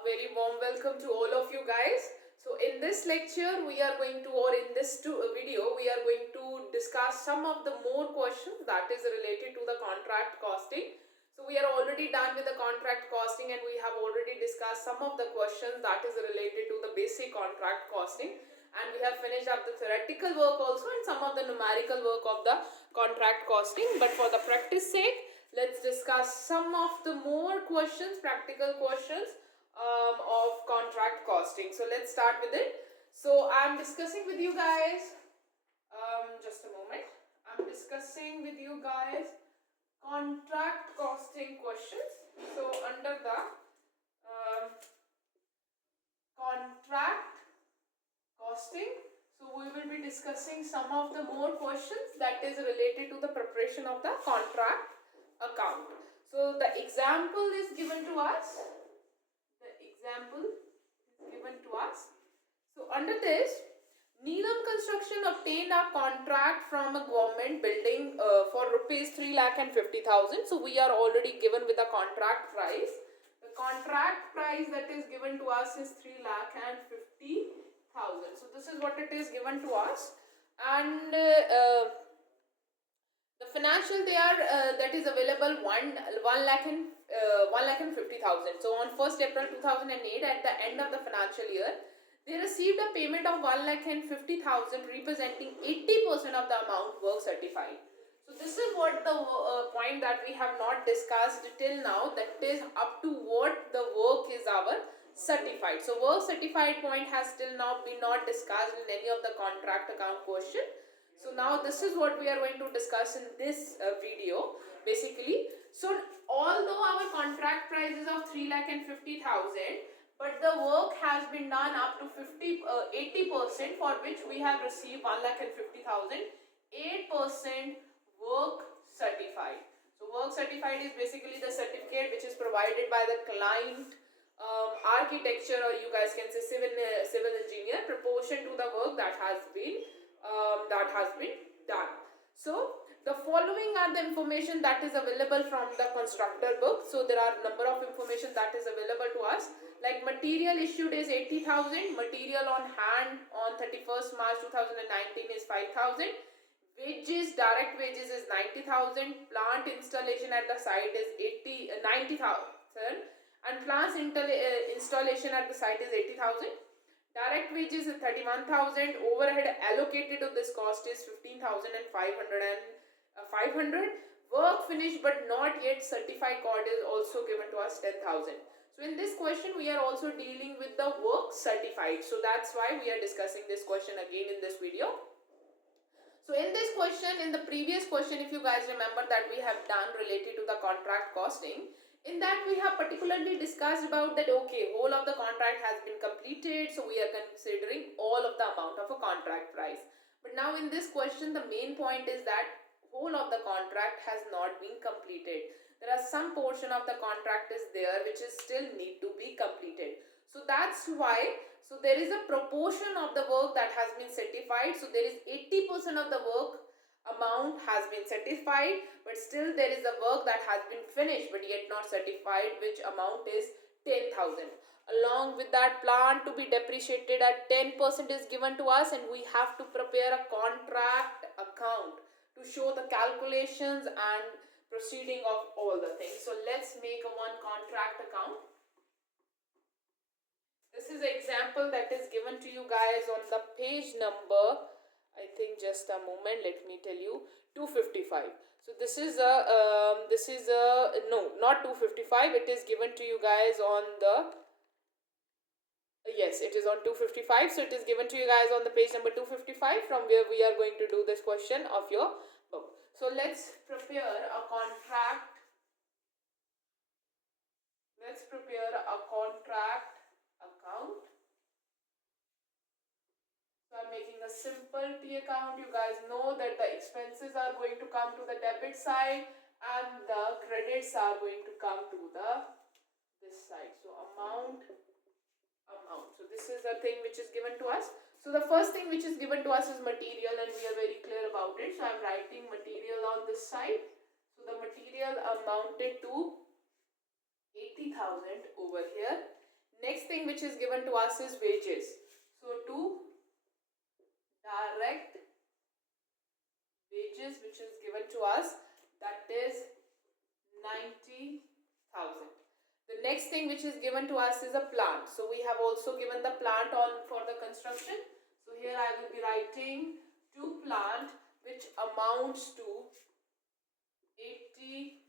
A very warm welcome to all of you guys. So in this lecture we are going to, or in this video, we are going to discuss some of the more questions that is related to the contract costing. So we are already done with the contract costing and we have already discussed some of the questions that is related to the basic contract costing, and we have finished up the theoretical work also and some of the numerical work of the contract costing. But for the practice sake, let's discuss some of the more questions, practical questions of contract costing. So let's start with it. So I'm discussing with you guys, just a moment. I'm discussing with you guys contract costing questions. So under the contract costing, so we will be discussing some of the more questions that is related to the preparation of the contract account. So the example is given to us. So under this, Neelam Construction obtained a contract from a government building for rupees 3,50,000. So we are already given with the contract price. The contract price that is given to us is 3,50,000. So this is what it is given to us, and the financial they are that is available 1,50,000. So on 1st April 2008, at the end of the financial year, they received a payment of 1,50,000, representing 80% of the amount work certified. So this is what the point that we have not discussed till now, that is up to what the work is our certified. So work certified point has still now been not discussed in any of the contract account question. So now this is what we are going to discuss in this video basically. So although our contract price is of 3,50,000, but the work has been done up to 80%, for which we have received 1,50,000, 8% work certified. So work certified is basically the certificate which is provided by the client, architecture, or you guys can say civil engineer, proportion to the work that has been done. So the following are the information that is available from the constructor book. So there are number of information that is available to us, like material issued is 80,000, material on hand on 31st March 2019 is 5,000, wages, direct wages is 90,000, plant installation at the site is 90,000, and plant installation at the site is 80,000. Direct wages is 31,000. Overhead allocated to this cost is 15,500. Work finished but not yet certified code is also given to us 10,000. So in this question we are also dealing with the work certified. So that's why we are discussing this question again in this video. So in this question, in the previous question, if you guys remember, that we have done related to the contract costing, in that we have particularly discussed about that, okay, whole of the contract has been completed, so we are considering all of the amount of a contract price. But now in this question, the main point is that whole of the contract has not been completed. There are some portion of the contract is there which is still need to be completed. So that's why, so there is a proportion of the work that has been certified. So there is 80% of the work amount has been certified, but still there is a work that has been finished but yet not certified, which amount is 10,000. Along with that, plant to be depreciated at 10% is given to us, and we have to prepare a contract account to show the calculations and proceeding of all the things. So let's make a one contract account. This is an example that is given to you guys on the page number, I think, just a moment, let me tell you, 255. So this is a no, not 255, it is given to you guys on the, yes, it is on 255. So it is given to you guys on the page number 255, from where we are going to do this question of your book. So let's prepare a contract. Let's prepare a contract account. So I'm making a simple T account. You guys know that the expenses are going to come to the debit side and the credits are going to come to this side. So amount. So this is the thing which is given to us. So the first thing which is given to us is material, and we are very clear about it. So I'm writing material on this side. So the material amounted to 80,000 over here. thing which is given to us is wages. So to direct wages which is given to us, that is 90,000. The next thing which is given to us is a plant. So we have also given the plant on for the construction. So here I will be writing to plant which amounts to 80,000.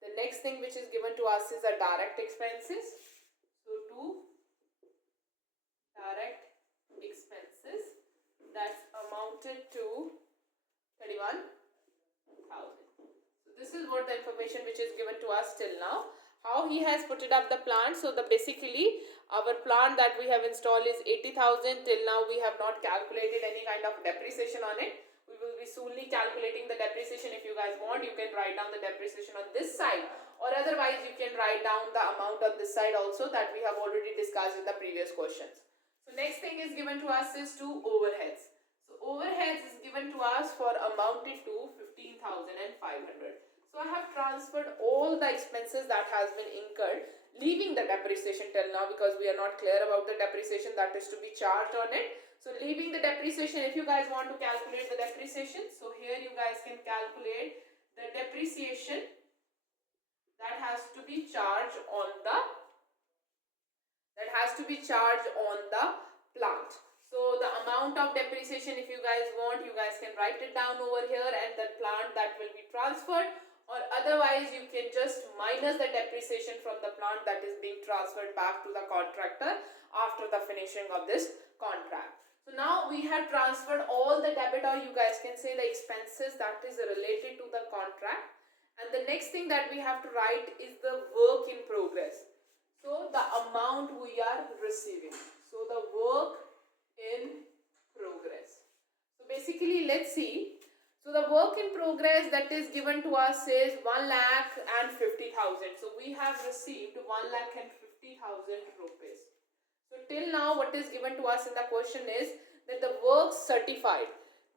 The next thing which is given to us is a direct expenses. So to direct expenses, that's amounted to 31,000. So this is what the information which is given to us till now. How he has put it up the plant. So the basically our plant that we have installed is 80,000. Till now we have not calculated any kind of depreciation on it. We will be soonly calculating the depreciation. If you guys want, you can write down the depreciation on this side, or otherwise you can write down the amount on this side also that we have already discussed in the previous questions. So next thing is given to us is to overheads. So overheads is given to us for amounted to 15,500. So I have transferred all the expenses that has been incurred, leaving the depreciation till now because we are not clear about the depreciation that is to be charged on it. So leaving the depreciation, if you guys want to calculate the depreciation, so here you guys can calculate the depreciation that has to be charged on the plant. So the amount of depreciation, if you guys want, you guys can write it down over here, and the plant that will be transferred, or otherwise you can just minus the depreciation from the plant that is being transferred back to the contractor after the finishing of this contract. So now we have transferred all the debit, or you guys can say the expenses that is related to the contract, and the next thing that we have to write is the work in progress. So the amount we are receiving. So the work in progress. So basically let's see. So the work in progress that is given to us is 1,50,000. So we have received 1,50,000 rupees. So till now what is given to us in the question is that the work certified,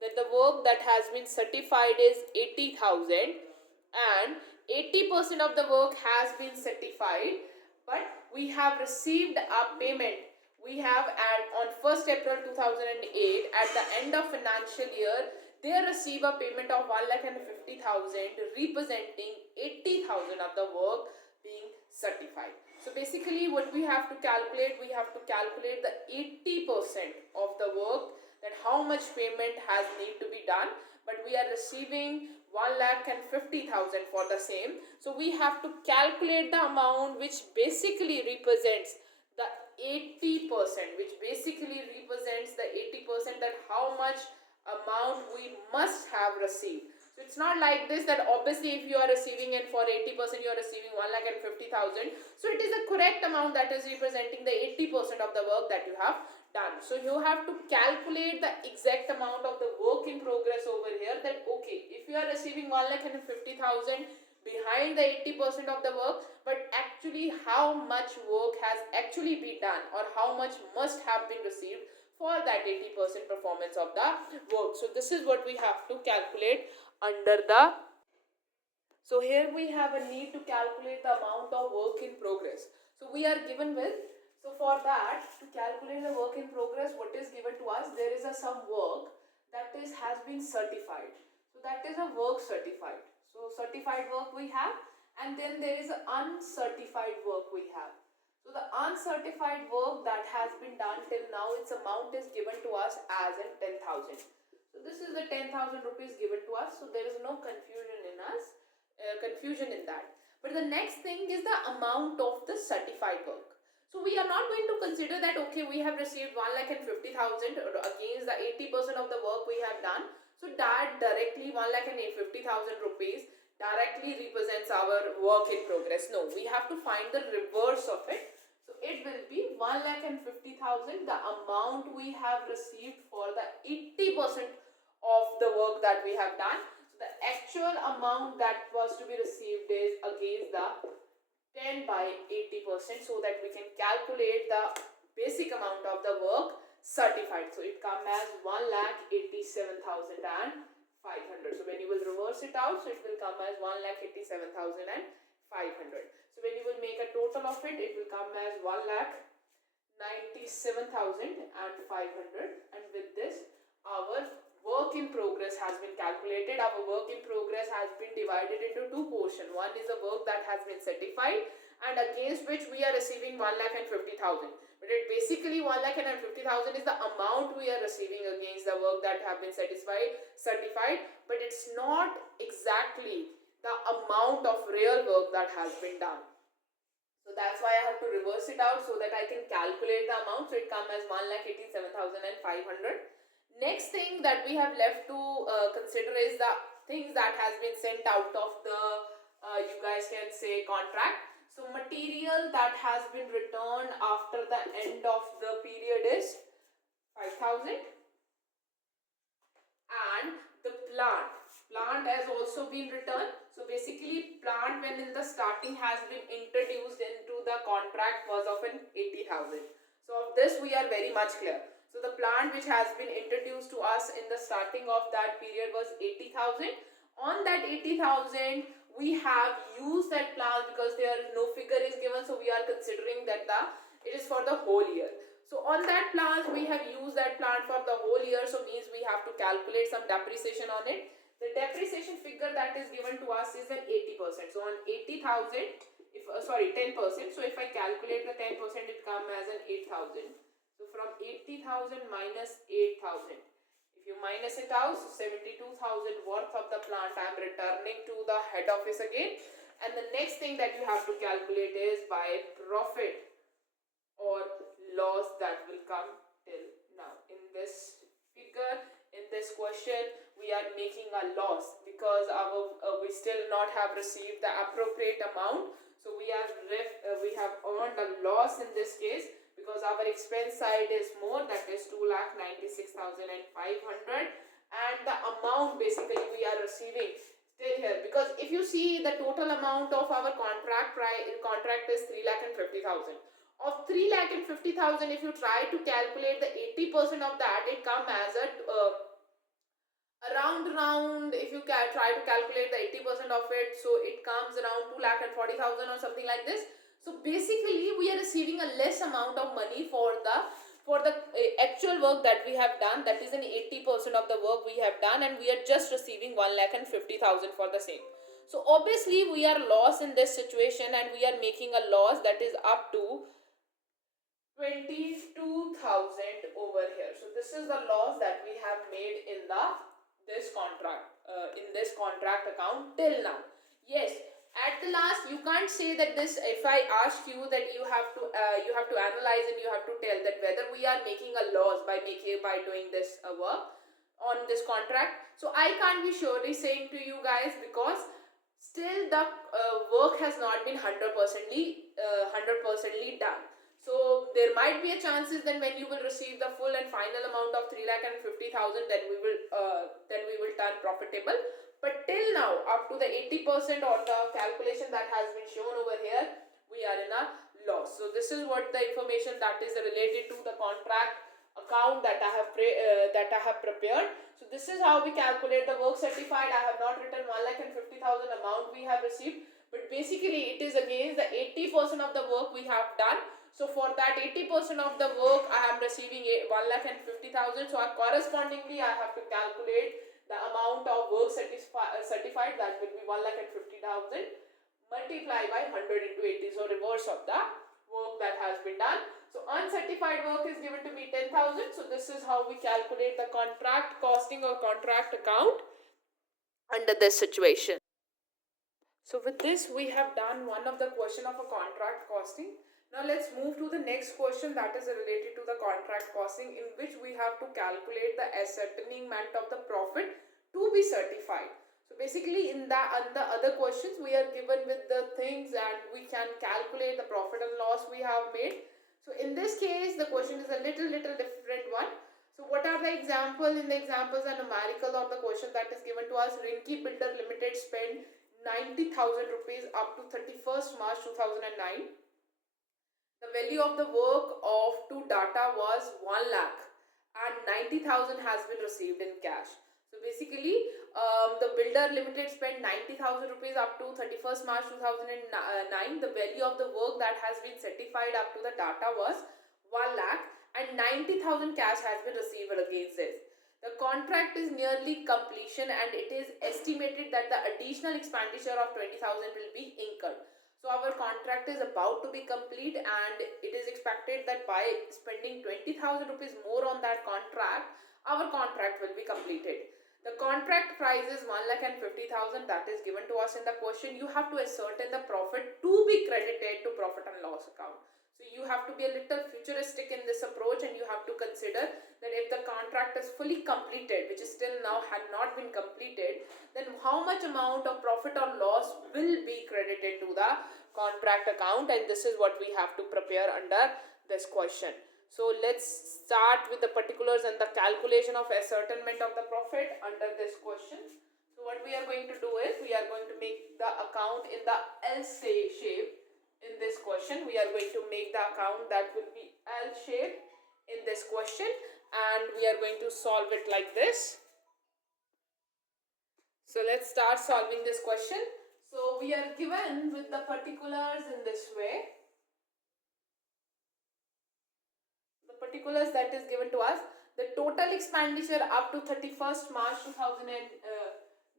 that the work that has been certified is 80,000, and 80% of the work has been certified, but we have received a payment. We have on 1st April 2008, at the end of financial year, they receive a payment of 1,50,000 representing 80,000 of the work being certified. So basically what we have to calculate, we have to calculate the 80% of the work, that how much payment has need to be done, but we are receiving 1,50,000 for the same. So we have to calculate the amount which basically represents the 80%, which basically represents the 80%, that how much amount we must have received. So it's not like this that obviously if you are receiving it for 80%, you are receiving 1,50,000. So it is a correct amount that is representing the 80% of the work that you have done. So you have to calculate the exact amount of the work in progress over here, that okay, if you are receiving 1,50,000 behind the 80% of the work, but actually how much work has actually been done, or how much must have been received for that 80% performance of the work. So this is what we have to calculate under the. So here we have a need to calculate the amount of work in progress. So we are given with, so for that, to calculate the work in progress, what is given to us, there is some work that has been certified. So that is a work certified. So certified work we have, and then there is uncertified work we have. So the uncertified work that has been done till now, its amount is given to us as in 10,000. So this is the 10,000 rupees given to us. So there is no confusion in that. But the next thing is the amount of the certified work. So we are not going to consider that okay, we have received 1,50,000 against the 80% of the work we have done. So that directly 1,50,000 rupees directly represents our work in progress. No, we have to find the reverse of it. So it will be 1,50,000, the amount we have received for the 80% of the work that we have done. So the actual amount that was to be received is against the 10 by 80%, so that we can calculate the basic amount of the work certified. So it comes as 1,87,500. So when you will reverse it out, so it will come as 1,87,500. 500. So when you will make a total of it, it will come as 1,97,500, and with this our work in progress has been calculated. Our work in progress has been divided into two portions. One is the work that has been certified and against which we are receiving 1,50,000. But it basically 1,50,000 is the amount we are receiving against the work that have been certified, but it's not exactly the amount of real work that has been done. So that's why I have to reverse it out so that I can calculate the amount. So it comes as 1,87,500. Next thing that we have left to consider is the things that has been sent out of the you guys can say contract. So material that has been returned after the end of the period is 5,000, and the plant has also been returned. So basically plant when in the starting has been introduced into the contract was of an 80,000. So of this we are very much clear. So the plant which has been introduced to us in the starting of that period was 80,000. On that 80,000 we have used that plant because there no figure is given, so we are considering that it is for the whole year. So on that plant we have used that plant for the whole year, so means we have to calculate some depreciation on it. The depreciation figure that is given to us is an 80%. So on 80,000, if 10%. So if I calculate the 10%, it comes as an 8,000. So from 80,000 minus 8,000, if you minus it out, so 72,000 worth of the plant I am returning to the head office again. And the next thing that you have to calculate is by profit or loss that will come till now. In this figure, in this question, we are making a loss because we still not have received the appropriate amount. So we have earned a loss in this case because our expense side is more, that is 2,96,500, and the amount basically we are receiving still here, because if you see the total amount of our contract is 3,50,000. Of 3,50,000, if you try to calculate the 80% of that, it comes as a around if you try to calculate the 80% of it, so it comes around 2,40,000 or something like this. So basically we are receiving a less amount of money for the actual work that we have done, that is an 80% of the work we have done, and we are just receiving 1,50,000 for the same. So obviously we are lost in this situation, and we are making a loss that is up to 22,000 over here. So this is the loss that we have made in this contract account till now. Yes, at the last you can't say that this, if I ask you that you have to analyze and you have to tell that whether we are making a loss by doing this work on this contract. So I can't be surely saying to you guys, because still the work has not been 100%ly done. So there might be a chances that when you will receive the full and final amount of 3,50,000, then we will turn profitable. But till now, up to the 80% or the calculation that has been shown over here, we are in a loss. So this is what the information that is related to the contract account that I have prepared. So this is how we calculate the work certified. I have not written 1,50,000 amount we have received, but basically it is against the 80% of the work we have done. So for that 80% of the work, I am receiving 1,50,000. So correspondingly, I have to calculate the amount of work certified, that will be 1,50,000 multiplied by 100 into 80. So reverse of the work that has been done. So uncertified work is given to be 10,000. So this is how we calculate the contract costing or contract account under this situation. So with this, we have done one of the question of a contract costing. Now let's move to the next question that is related to the contract costing, in which we have to calculate the ascertainment of the profit to be certified. So basically in the other questions we are given with the things and we can calculate the profit and loss we have made. So in this case the question is a little different one. So what are the examples? In the examples are numerical of the question that is given to us. Rinki Builder Limited spent 90,000 rupees up to 31st March 2009. The value of the work of to data was 1 lakh and 90,000 has been received in cash. So basically, the builder limited spent 90,000 rupees up to 31st March 2009. The value of the work that has been certified up to the data was 1 lakh and 90,000 cash has been received against this. The contract is nearly completion and it is estimated that the additional expenditure of 20,000 will be incurred. So our contract is about to be complete and it is expected that by spending 20,000 rupees more on that contract, our contract will be completed. The contract price is 1,50,000 that is given to us in the question. You have to ascertain the profit to be credited to profit and loss account. So you have to be a little futuristic in this approach and you have to consider that if the contract is fully completed, which is still now had not been completed, then how much amount of profit or loss will be credited to the contract account, and this is what we have to prepare under this question. So let's start with the particulars and the calculation of ascertainment of the profit under this question. So what we are going to do is we are going to make the account in the L shape. In this question we are going to make the account that will be L shape in this question, and we are going to solve it like this. So let's start solving this question. So we are given with the particulars in this way. The particulars that is given to us, the total expenditure up to 31st March 2000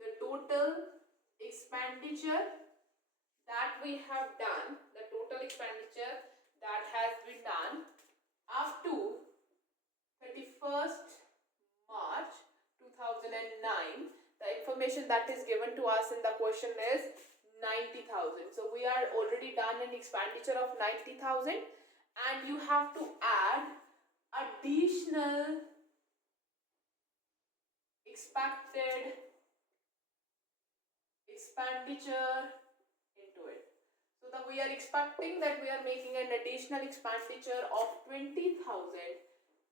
the total expenditure that we have done, the total expenditure that has been done up to 31st March 2009, the information that is given to us in the question is 90,000. So we are already done an expenditure of 90,000 and you have to add additional expected expenditure into it. So that we are expecting that we are making an additional expenditure of 20,000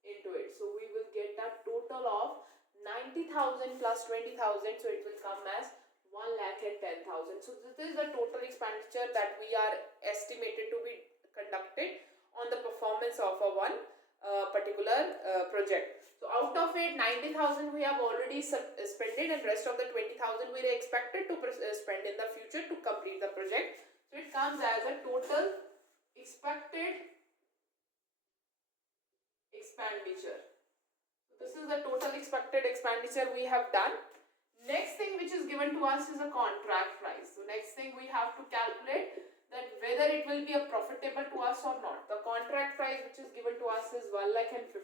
into it. So we will get a total of 90,000 plus 20,000. So it will come as 1,10,000. So this is the total expenditure that we are estimated to be conducted on the performance of a one particular project. So out of it, 90,000 we have already spent and rest of the 20,000 we are expected to spend in the future to complete the project. So it comes as a total expected expenditure. This is the total expected expenditure we have done. Next thing which is given to us is a contract price. So next thing we have to calculate that whether it will be a profitable to us or not. The contract price which is given to us is 1,50,000.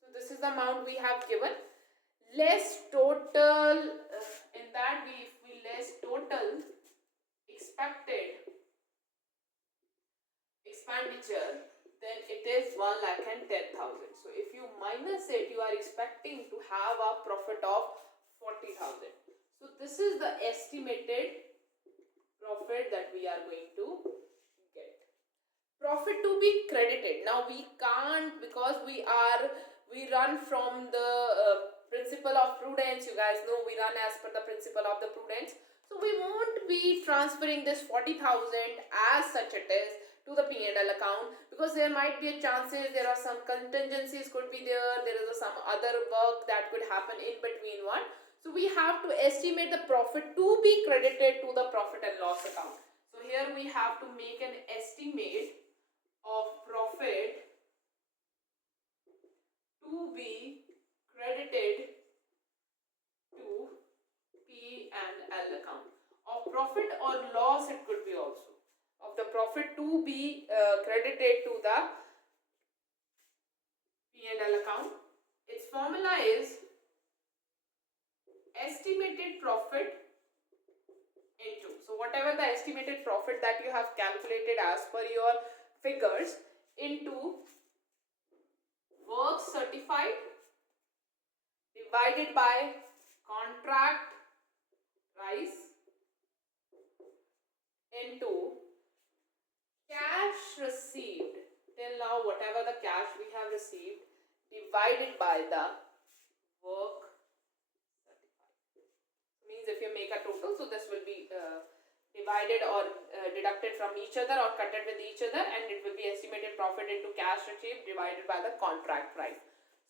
So this is the amount we have given. Less total, in that if we less total expected expenditure, then it is 1,10,000. So if you minus it, you are expecting to have a profit of 40,000. So this is the estimated profit that we are going to get. Profit to be credited. Now we can't, because we run from the principle of prudence. You guys know we run as per the principle of the prudence. So we won't be transferring this 40,000 as such it is to the P&L account, because there might be a chances, there are some contingencies could be there is some other work that could happen in between one. So we have to estimate the profit to be credited to the profit and loss account. So here we have to make an estimate of profit to be credited to P and L account. Of profit or loss it could be also. Of the profit to be credited to the P&L account. Its formula is estimated profit into. So whatever the estimated profit that you have calculated as per your figures into work certified divided by contract price into cash received till now, whatever the cash we have received divided by the work certified. Means if you make a total, so this will be divided or deducted from each other or cutted with each other, and it will be estimated profit into cash received divided by the contract price.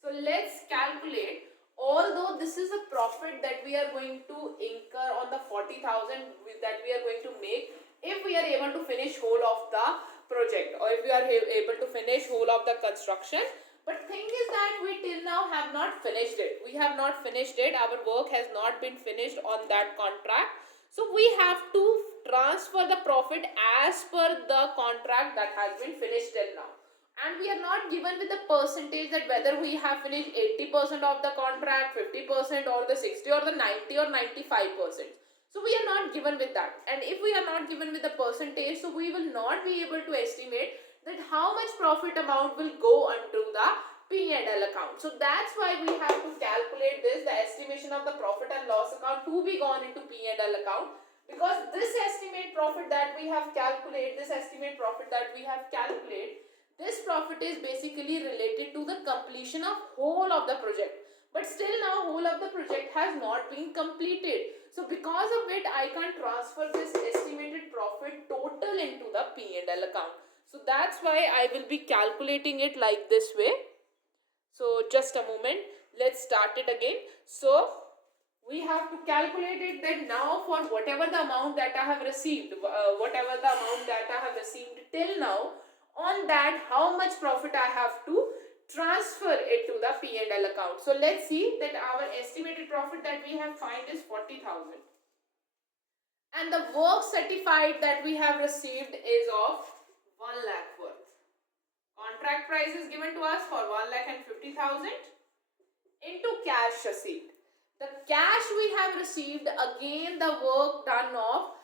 So let's calculate Although this is a profit that we are going to incur on the 40,000 that we are going to make if we are able to finish whole of the project, or if we are able to finish whole of the construction. But thing is that we till now have not finished it. We have not finished it. Our work has not been finished on that contract. So we have to transfer the profit as per the contract that has been finished till now. And we are not given with the percentage that whether we have finished 80% of the contract, 50%, or the 60, or the 90, or 95%. So we are not given with that. And if we are not given with the percentage, so we will not be able to estimate that how much profit amount will go onto the P&L account. So that's why we have to calculate this, the estimation of the profit and loss account to be gone into P&L account, because this estimate profit that we have calculated, this profit is basically related to the completion of whole of the project. But still now whole of the project has not been completed. So because of it, I can't transfer this estimated profit total into the P&L account. So that's why I will be calculating it like this way. So just a moment, let's start it again. So we have to calculate it that now for whatever the amount that I have received, till now, on that how much profit I have to transfer it to the P&L account. So let's see that our estimated profit that we have find is 40,000, and the work certified that we have received is of 1 lakh worth. Contract price is given to us for 1,50,000 into cash receipt. The cash we have received, again the work done of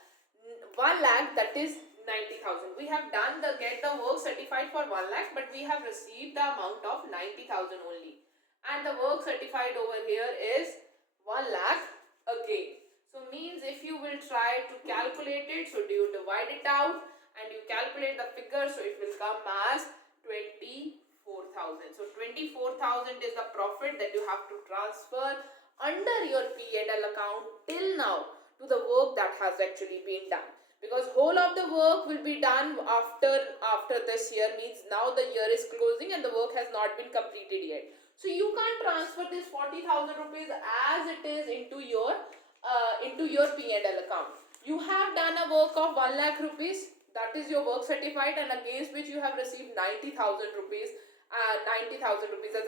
1 lakh, that is 90,000. We have done get the work certified for 1 lakh, but we have received the amount of 90,000 only. And the work certified over here is 1 lakh again. So means if you will try to calculate it, so do you divide it out and you calculate the figure, so it will come as 24,000. So 24,000 is the profit that you have to transfer under your P&L account till now to the work that has actually been done, because whole of the work will be done after this year, means now the year is closing and the work has not been completed yet. So you can't transfer this 40,000 rupees as it is into your P&L account. You have done a work of 1 lakh rupees, that is your work certified, and against which you have received 90,000 rupees as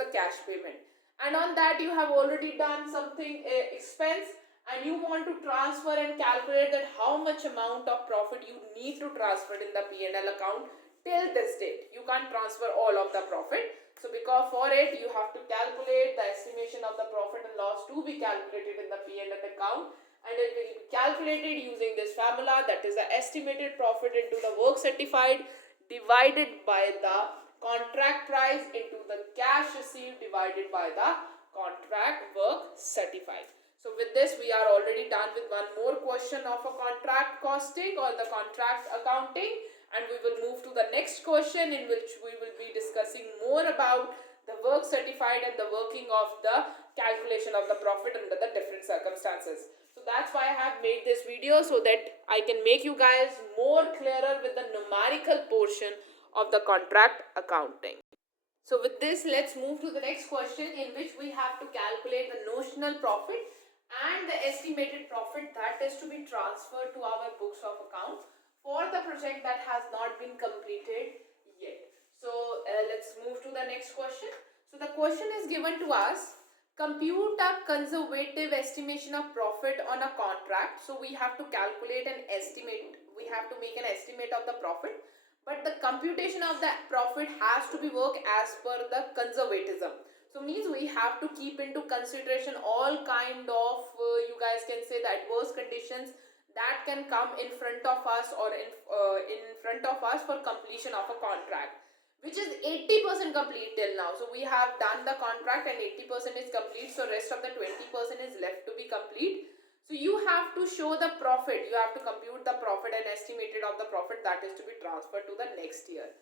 a cash payment. And on that you have already done something expense, and you want to transfer and calculate that how much amount of profit you need to transfer in the P&L account till this date. You can't transfer all of the profit. So because for it you have to calculate the estimation of the profit and loss to be calculated in the P&L account, and it will be calculated using this formula, that is the estimated profit into the work certified divided by the contract price into the cash received divided by the contract work certified. So with this we are already done with one more question of a contract costing or the contract accounting, and we will move to the next question, in which we will be discussing more about the work certified and the working of the calculation of the profit under the different circumstances. So that's why I have made this video, so that I can make you guys more clearer with the numerical portion of the contract accounting. So with this, let's move to the next question, in which we have to calculate the notional profit and the estimated profit that is to be transferred to our books of account for the project that has not been completed yet. So let's move to the next question. So the question is given to us: compute a conservative estimation of profit on a contract. So we have to calculate an estimate, we have to make an estimate of the profit, but the computation of the profit has to be worked as per the conservatism. So means we have to keep into consideration all kind of you guys can say the adverse conditions that can come in front of us, or in front of us for completion of a contract, which is 80% complete till now. So we have done the contract and 80% is complete, so rest of the 20% is left to be complete. So you have to show the profit, you have to compute the profit and estimated of the profit that is to be transferred to the next year.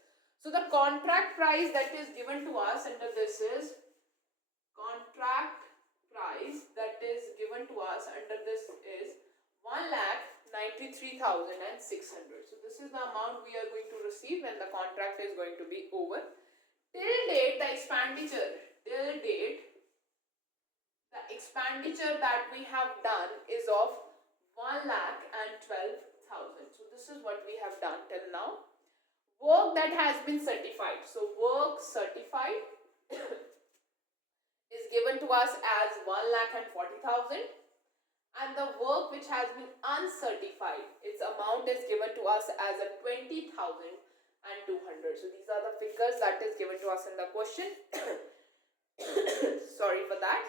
So the contract price that is given to us under this is contract price that is given to us under this is 1,93,600. So this is the amount we are going to receive when the contract is going to be over. Till date, the expenditure, till date The expenditure that we have done is of 1,12,000. So this is what we have done till now. Work that has been certified. So work certified is given to us as 1,40,000, and the work which has been uncertified, its amount is given to us as a 20,200. So these are the figures that is given to us in the question. Sorry for that.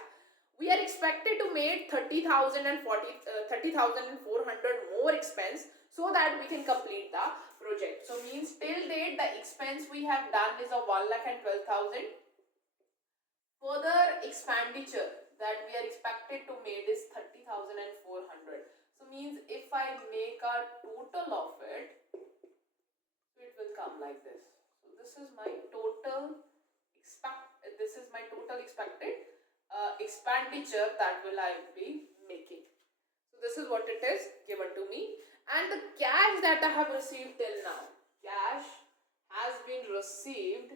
We are expected to make 30,000 and 30,400 more expense so that we can complete the project. So means till date the expense we have done is of 1,12,000. Further expenditure that we are expected to make is 30,400. So means if I make a total of it, it will come like this. So this is my total expected expenditure that will I be making. So this is what it is given to me, and the cash that I have received till now, cash has been received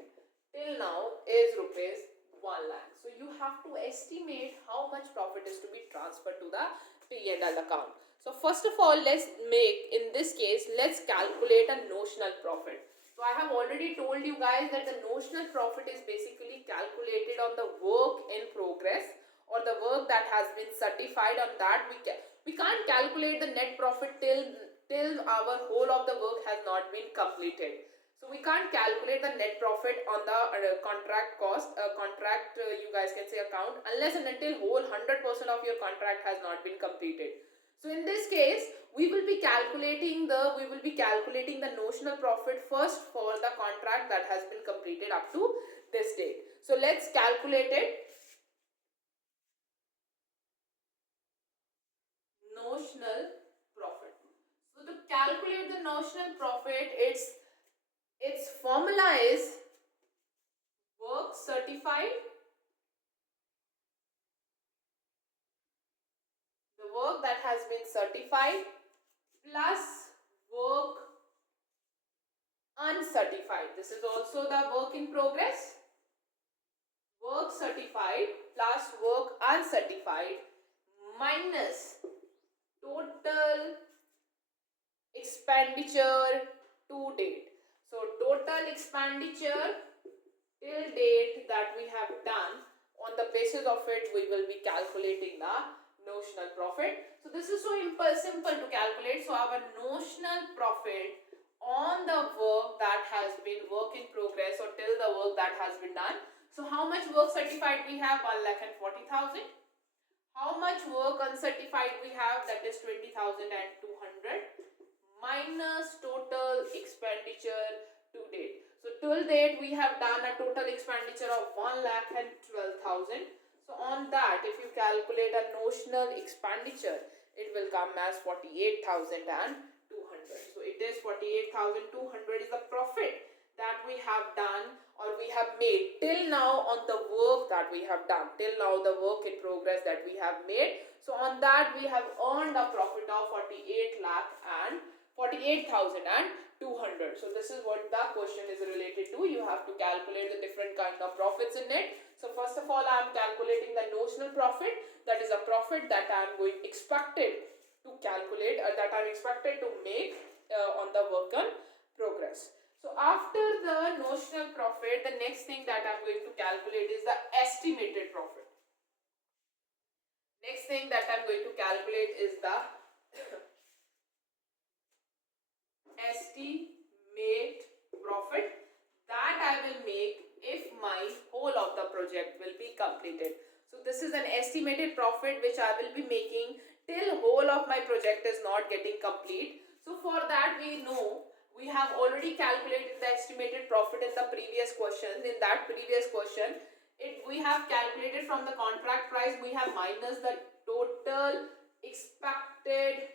till now is rupees 1 lakh. So you have to estimate how much profit is to be transferred to the P&L account. So first of all, let's make, in this case, let's calculate a notional profit. So I have already told you guys that the notional profit is basically calculated on the work in progress or the work that has been certified. On that we can't calculate the net profit till our whole of the work has not been completed. So we can't calculate the net profit on the contract cost, you guys can say account, unless and until whole 100% of your contract has not been completed. So in this case, we will be calculating the notional profit first for the contract that has been completed up to this date. So let's calculate it. Notional profit. So to calculate the notional profit, its formula is work certified, the work that has been certified, plus work uncertified. This is also the work in progress. Work certified plus work uncertified minus total expenditure to date. So total expenditure till date that we have done, on the basis of it we will be calculating the notional profit. So this is so simple to calculate. So our notional profit on the work that has been work in progress or till the work that has been done. So how much work certified we have? 1,40,000. How much work uncertified we have? That is 20,200 minus total expenditure to date. So till date we have done a total expenditure of 1,12,000. So on that, if you calculate a notional expenditure, it will come as 48,200. So it is 48,200 is the profit that we have done or we have made till now on the work that we have done, till now the work in progress that we have made. So on that we have earned a profit of 48,200. So this is what the question is related to. You have to calculate the different kind of profits in it. So first of all, I am calculating the notional profit. That is a profit that I am expected to calculate or that I am expected to make on the work in progress. So after the notional profit, the next thing that I am going to calculate is the estimated profit. Next thing that I am going to calculate is the estimate profit that I will make if my whole of the project will be completed. So this is an estimated profit which I will be making till whole of my project is not getting complete. So for that we know we have already calculated the estimated profit in the previous question. In that previous question, we have calculated from the contract price, we have minus the total expected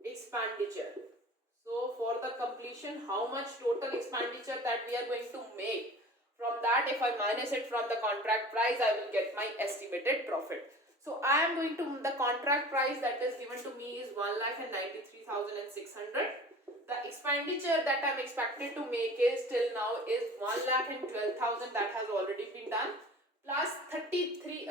expenditure. So for the completion, how much total expenditure that we are going to make, from that if I minus it from the contract price, I will get my estimated profit. So I am going to, the contract price that is given to me is 1,93,600. The expenditure that I am expected to make is till now is 1,12,000, that has already been done, plus 30,400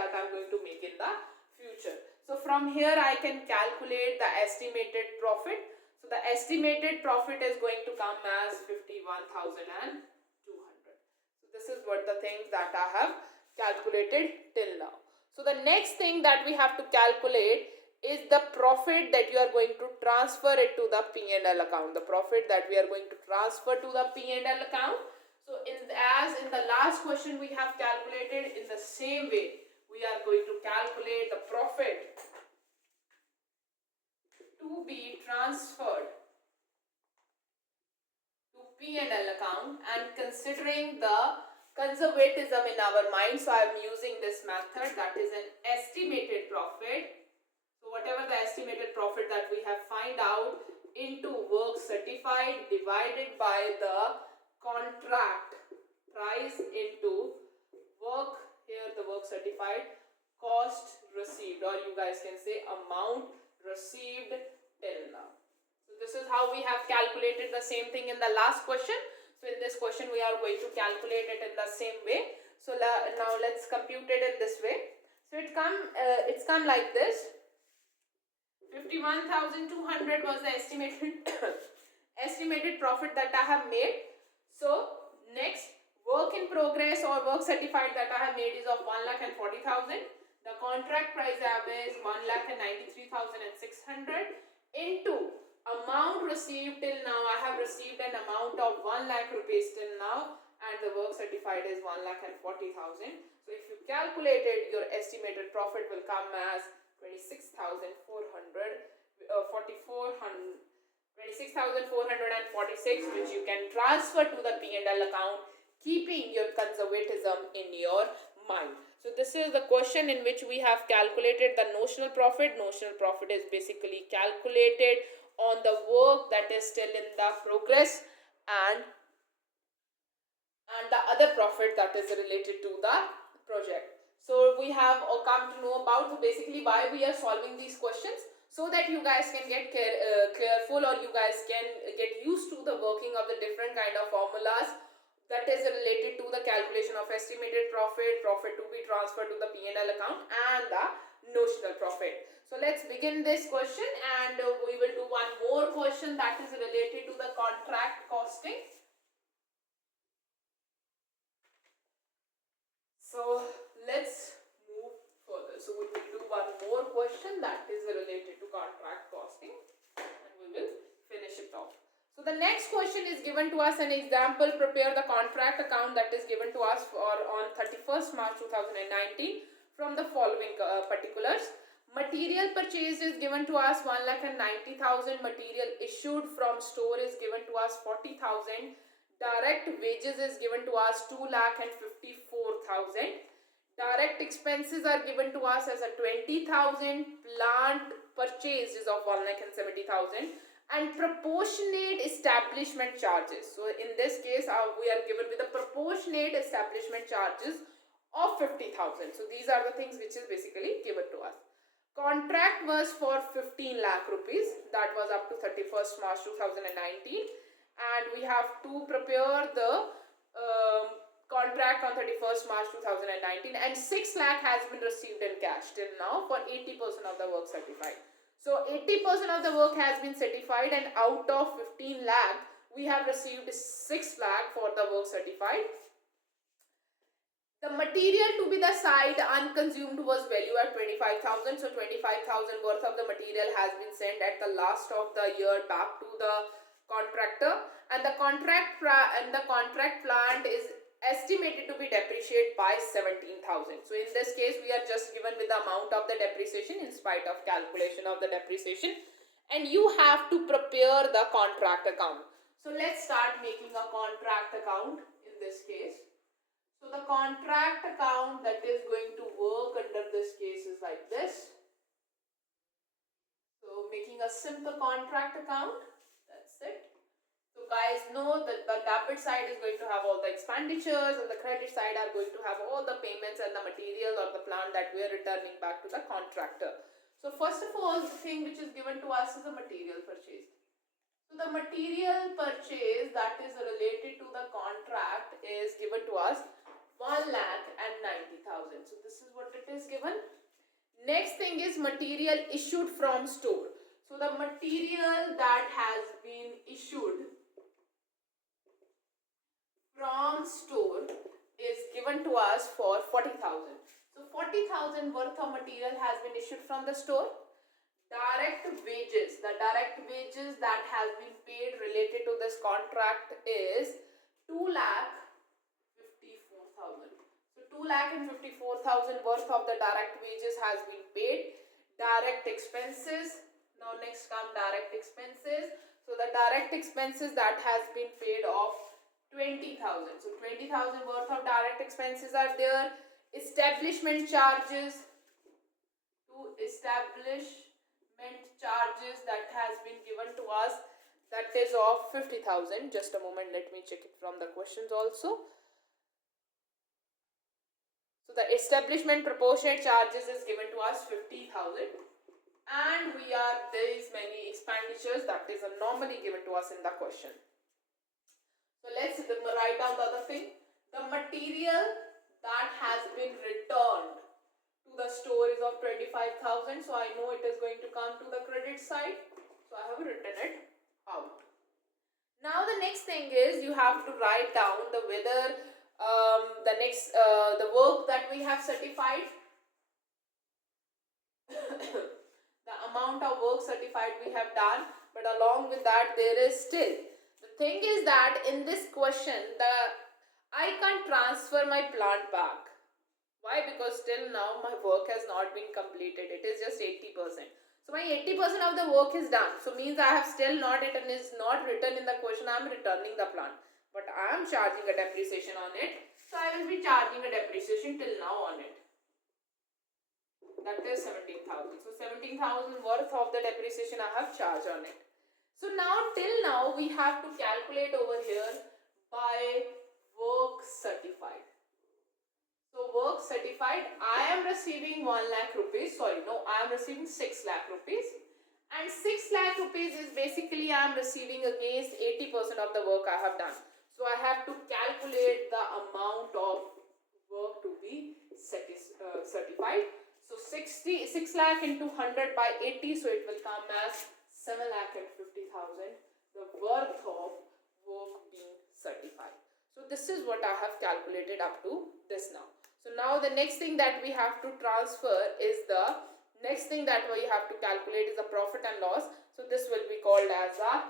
that I'm going to make in the future. So from here I can calculate the estimated profit. So the estimated profit is going to come as 51,200. So this is what the things that I have calculated till now. So the next thing that we have to calculate is the profit that you are going to transfer it to the P&L account. The profit that we are going to transfer to the P&L account. So as in the last question we have calculated, in the same way we are going to calculate the profit to be transferred to P&L account, and considering the conservatism in our mind, so I am using this method, that is an estimated profit. So whatever the estimated profit that we have find out into work certified divided by the contract price into work, here the work certified cost received, or you guys can say amount received till now. So this is how we have calculated the same thing in the last question. So in this question we are going to calculate it in the same way. So now let's compute it in this way. So it's come like this. 51,200 was the estimated estimated profit that I have made. So next, work in progress or work certified that I have made is of 1,40,000. The contract price is 1,93,600 into amount received till now. I have received an amount of 1 lakh rupees till now, and the work certified is 1,40,000. So if you calculate it, your estimated profit will come as 26,446, which you can transfer to the P&L account, keeping your conservatism in your mind. So this is the question in which we have calculated the notional profit. Notional profit is basically calculated on the work that is still in the progress, and the other profit that is related to the project. So we have come to know about basically why we are solving these questions, so that you guys can get careful, or you guys can get used to the working of the different kind of formulas that is related to the calculation of estimated profit, profit to be transferred to the P&L account, and the notional profit. So let's begin this question, and we will do one more question that is related to the contract costing. So let's move further. So we will do one more question that is related to contract costing, and we will finish it off. So the next question is given to us an example. Prepare the contract account that is given to us for on 31st March 2019 from the following particulars. Material purchased is given to us 1,90,000. Material issued from store is given to us 40,000. Direct wages is given to us 2,54,000. Direct expenses are given to us as a 20,000. Plant purchase is of 1,70,000. And proportionate establishment charges. So in this case, we are given with the proportionate establishment charges of 50,000. So these are the things which is basically given to us. Contract was for 15 lakh rupees. That was up to 31st March 2019. And we have to prepare the contract on 31st March 2019, and 6 lakh has been received in cash till now for 80% of the work certified. So 80% of the work has been certified, and out of 15 lakh we have received 6 lakh for the work certified. The material to be the side unconsumed was valued at 25,000. So 25,000 worth of the material has been sent at the last of the year back to the contractor, and the contract plant is estimated to be depreciated by 17,000. So in this case we are just given with the amount of the depreciation in spite of calculation of the depreciation, and you have to prepare the contract account. So let's start making a contract account in this case. So the contract account that is going to work under this case is like this. So making a simple contract account, that's it. So guys know that the debit side is going to have all the expenditures, and the credit side are going to have all the payments and the material or the plant that we are returning back to the contractor. So first of all, the thing which is given to us is the material purchase. So the material purchase that is related to the contract is given to us 1 1,90,000. So this is what it is given. Next thing is material issued from store. So the material that has been issued from store is given to us for 40,000. So 40,000 worth of material has been issued from the store. Direct wages, the direct wages that has been paid related to this contract is 2,54,000. So 2,54,000 worth of the direct wages has been paid. Direct expenses, now next come direct expenses. So the direct expenses that has been paid of 20,000. So 20,000 worth of direct expenses are there. Establishment charges, to establishment charges that has been given to us, that is of 50,000. Just a moment, let me check it from the questions also. So the establishment proportionate charges is given to us 50,000, and we are these many expenditures that is normally given to us in the question. So let's write down the other thing. The material that has been returned to the store is of 25,000. So I know it is going to come to the credit side. So I have written it out. Now the next thing is you have to write down the whether the work that we have certified, the amount of work certified we have done, but along with that there is still the thing is that in this question I can't transfer my plant back. Why? Because till now my work has not been completed. It is just 80%. So my 80% of the work is done. So means I have still not, it is not written in the question I am returning the plant. But I am charging a depreciation on it. So I will be charging a depreciation till now on it. That is 17,000. So 17,000 worth of the depreciation I have charged on it. So now till now we have to calculate over here by work certified. So work certified, I am receiving 1 lakh rupees. Sorry, no, I am receiving 6 lakh rupees. And 6 lakh rupees is basically I am receiving against 80% of the work I have done. So I have to calculate the amount of work to be certified. So 6 lakh into 100 by 80, so it will come as 7,50,000, the worth of work being certified. So this is what I have calculated up to this now. So now the next thing that we have to transfer is the next thing that we have to calculate is the profit and loss. So this will be called as a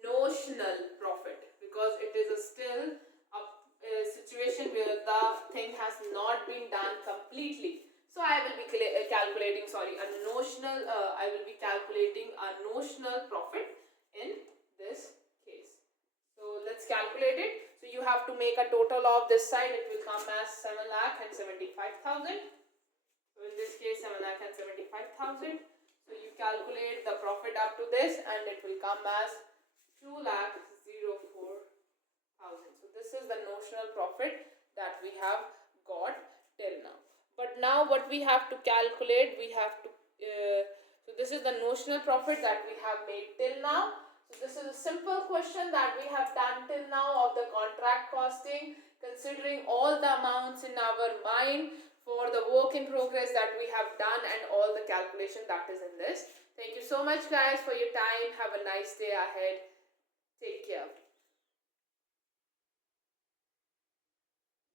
notional profit, because it is still a situation where the thing has not been done completely. So I will be calculating I will be calculating a notional profit in this case. So let's calculate it. So you have to make a total of this side. It will come as 7,75,000. So in this case 7,75,000. So you calculate the profit up to this and it will come as 2,04,000. So this is the notional profit that we have got till now. But now what we have to calculate, we have to so this is the notional profit that we have made till now. So this is a simple question that we have done till now of the contract costing, considering all the amounts in our mind for the work in progress that we have done and all the calculation that is in this. Thank you so much guys for your time. Have a nice day ahead. Take care.